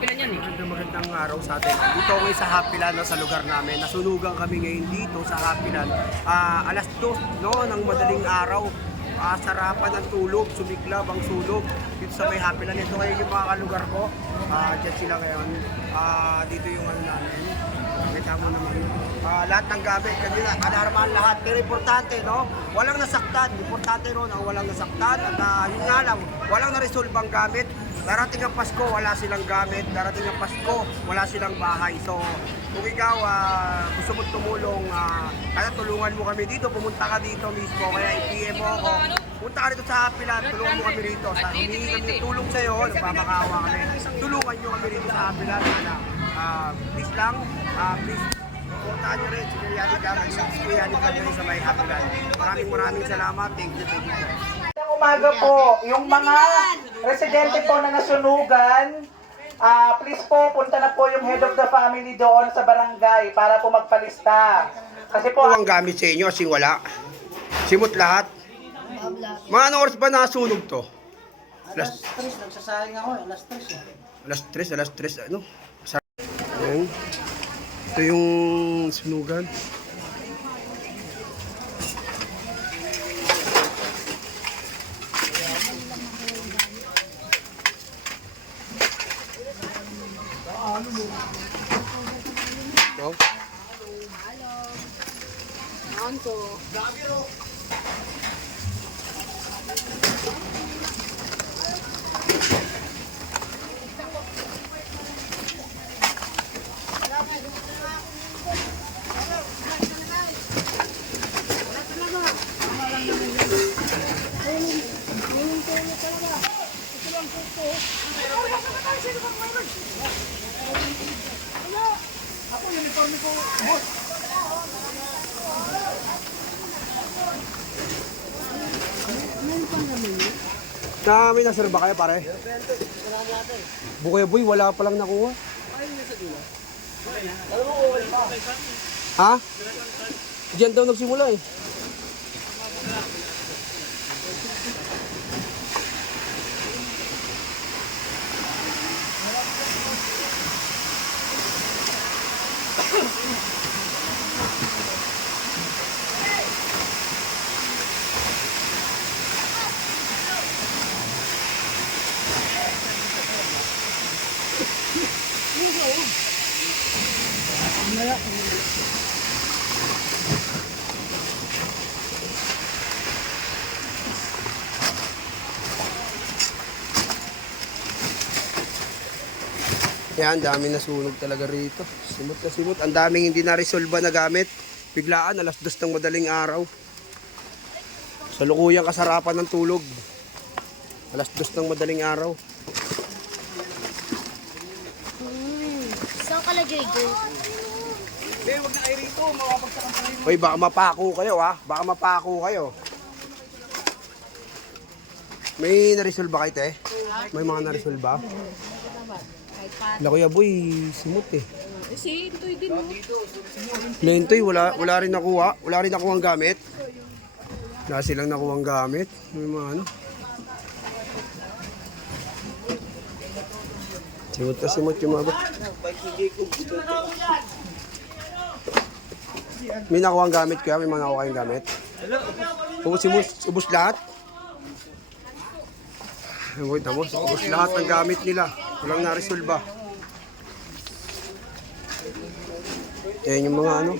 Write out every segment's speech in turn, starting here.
Magandang araw sa atin. Dito ngayon sa Hapilan, no, sa lugar namin. Nasunugan kami ngayon dito sa Hapilan. Alas 2 no, ng madaling araw. Sarapan ng tulog, sumiklab ang sunog dito sa may Hapilan. Ito ngayon yung mga kalugar ko. Diyan sila ngayon. Dito yung ano namin. Kita mo naman. Lahat ng gamit, kanina, alarmahan lahat. Pero importante, no? Walang nasaktan. Importante ron ang walang nasaktan. At yun nga lang, walang na-resolve ang gamit. Darating ang Pasko, wala silang gamit. Darating ang Pasko, wala silang bahay. So, kung ikaw gusto mo tumulong, kaya tulungan mo kami dito, pumunta ka dito mismo. Kaya i-PM mo ako. Punta ka dito sa Hapilan, tulungan mo kami rito. Humingi kami ng tulong sa iyo, nagpapakawa kami. Tulungan nyo kami rito sa Hapilan. Please lang, please. Puntaan nyo rin, sinayani kami sa may Hapilan. Maraming salamat. Thank you. Umaga po, yung mga residente po na nasunugan, please po, punta na po yung head of the family doon sa barangay para po magpalista. Kasi po, ang gamit sa inyo, asing wala. Simot lahat. Mga anong oras ba nasunog to? Alas 3, nagsasayang ako eh. Alas 3. Alas 3, ano? Ayan. Ito yung sunugan. Ito. Anto. May naserba kayo pare? Bukoy boy, wala palang nakuha. Ha? Diyan daw nagsimula eh. Yan, dami nasunog talaga rito. Simot na simot. Ang daming hindi na-resolve na gamit. Biglaan, alas 2 ng madaling araw. Sa lukuyang kasarapan ng tulog. Alas 2 ng madaling araw. Saan ka lagay, girl? Huwag na kayo rito, mawapagsak ang tayo. Hoy, baka mapako kayo ha. Baka mapako kayo. May na-resolve ba kayo, te? May mga na-resolve ba? Wala kuya boy, simot eh. Si Intoy din, no? Lentoy, wala rin nakuha. Wala rin nakuha ang gamit. Wala silang nakuha ang gamit. May mga ano. Simot na simot yung mga May nakuha ang gamit kaya? May mga nakuha yung gamit? Ubus lahat? Wait, ubus lahat ng gamit nila. Walang na-resolve. Ayan yung mga ano.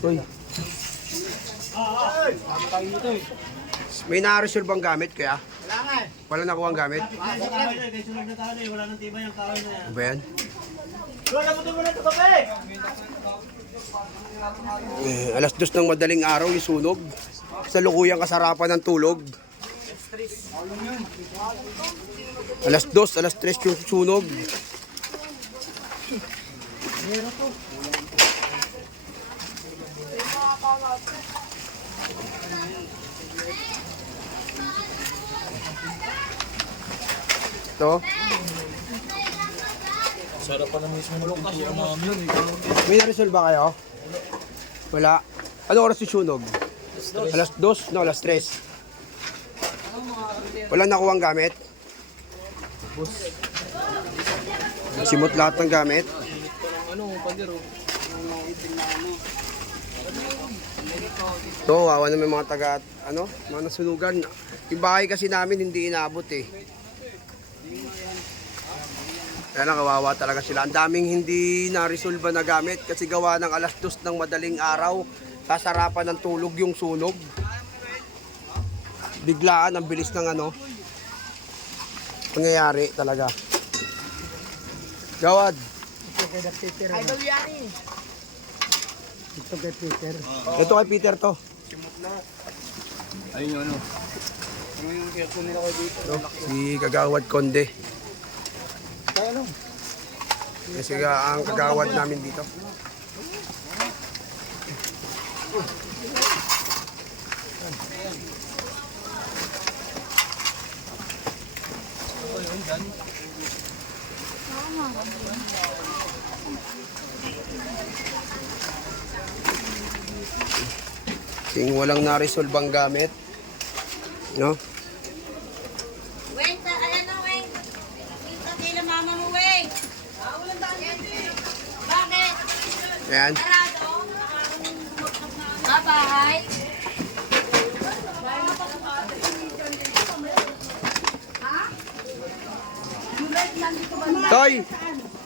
Uy. May na-resolve ang gamit kaya? Wala nga eh. Wala nakuha ang gamit? Sunog na tayo eh. Wala nang tibay ang kahoy na yan. Ano ba yan? Wala mo na ito kape! Alas 2 ng madaling araw yung sunog. Sa lukuyang kasarapan ng tulog. Alas 3 yung sunog. Ito. Sarap pa na mismo ng pintura namin. May na-resolve ba kayo? Wala. Ano oras yung sunog? Alas 2? No, alas 3. Walang nakuha ang gamit? Simot lahat ng gamit? Ano, pandero? So, wawa naman mga taga, mga nasunugan. Yung bahay kasi namin hindi inabot eh. Kaya lang, kawawa talaga sila. Ang daming hindi na-resolve na gamit kasi gawa ng 2:00 ng madaling araw. Sasarapan ng tulog yung sunog. Biglaan, ang bilis ng pangyayari talaga. Gawad. Idol yan eh. Ito kay Peter to. Ayun yung ano. Si Kagawad Konde. Kasi ang kagawad namin dito. Ting walang na-resolve ang gamit. No? Weng, ayan na, Weng. Kita kila mama mo, Weng. Bakit? Ayan. Sarado? Bahay? Toy!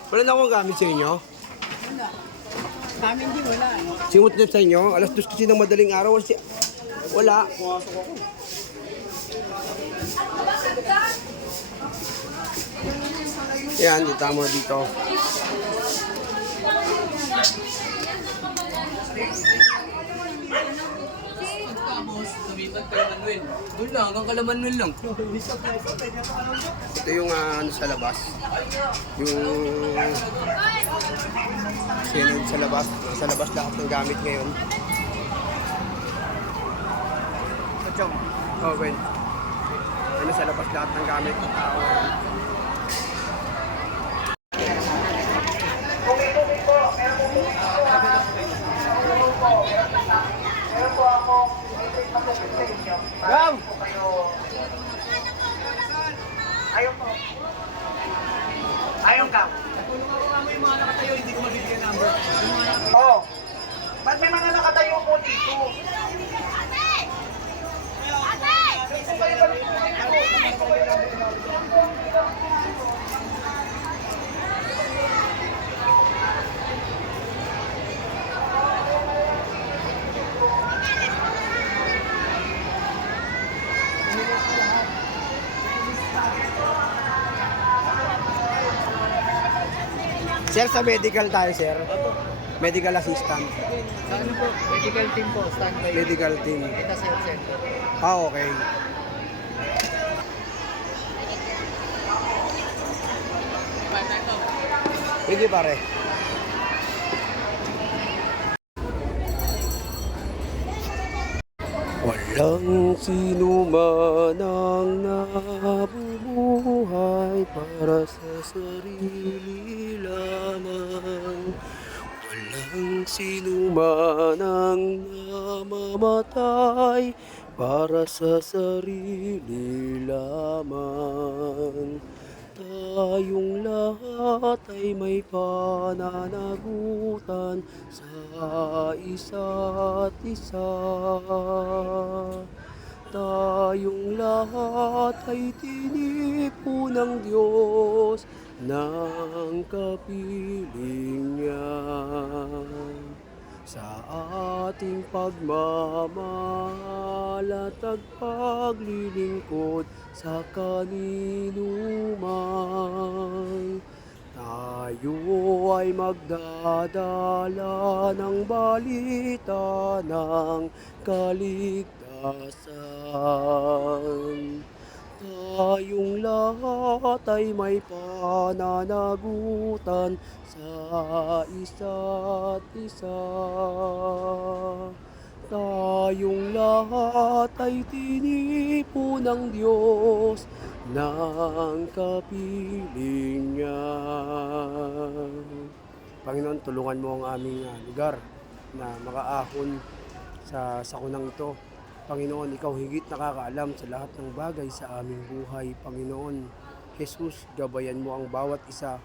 Wala na akong gamit sa inyo? Kami hindi wala. Simot na sa inyo? 2:00 kasi ng madaling araw. Wala. Yan, kita mo dito. Doon lang, hanggang Kalamanwin lang. Ito yung sa labas. Yung sinod sa labas. Sa labas lahat ng gamit ngayon. Oh, well. Sa labas lahat ng gamit ng tao. Gam! Ayaw po. Ayaw ka. Yung mga nakatayo, hindi ko mabibigyan number. Oo. Ba't may mga nakatayo po dito? Sir, sa medical tayo, sir. Medical assistant. Sa ano po, medical team po, standby. Medical team. Kita sa health center. Ah, okay. Pwede pare. Walang sino man ang nabubuhay para sa sarili lamang. Walang sino man ang namamatay para sa sarili lamang. Tayong lahat ay may pananagutan sa isa't isa. Tayong lahat ay tinipo ng Diyos ng kapiling niya. Sa ating pagmamahal at paglilingkod sa kanino man, tayo ay magdadala ng balita ng kaligtasan. Tayong lahat ay may pananagutan sa isa't isa. Tayong lahat ay tinipo ng Diyos ng kapiling niya. Panginoon, tulungan mo ang aming lugar na makaahon sa sakunang ito Panginoon, ikaw higit nakakaalam sa lahat ng bagay sa aming buhay. Panginoon, Jesus, gabayan mo ang bawat isa